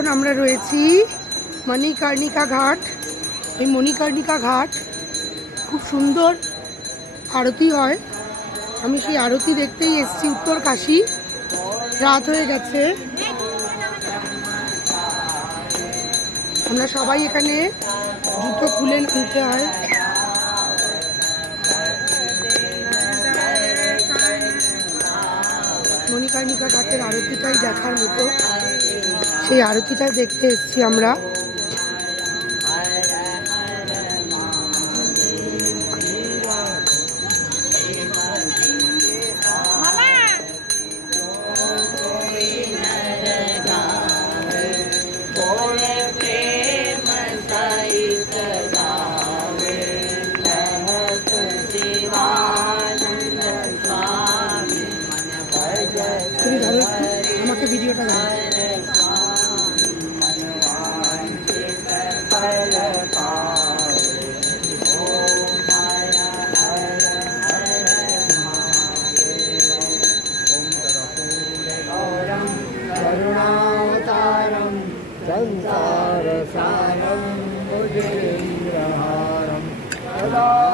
এখন আমরা রয়েছি মণিকর্ণিকা ঘাট। এই মণিকর্ণিকা ঘাট খুব সুন্দর আরতি হয়। আমি সেই আরতি দেখতেই এসেছি উত্তর কাশী। রাত হয়ে গেছে, আমরা সবাই এখানে জুতো খুলে নামতে হয়। মণিকর্ণিকা ঘাটের আরতিটাই দেখার মতো, সেই আরতিটাই দেখতে এসেছি আমরা। তুমি ধরো আমাকে ভিডিওটা দাও। करुणावतारं संसारसारं भुजगेन्द्रहारं सदा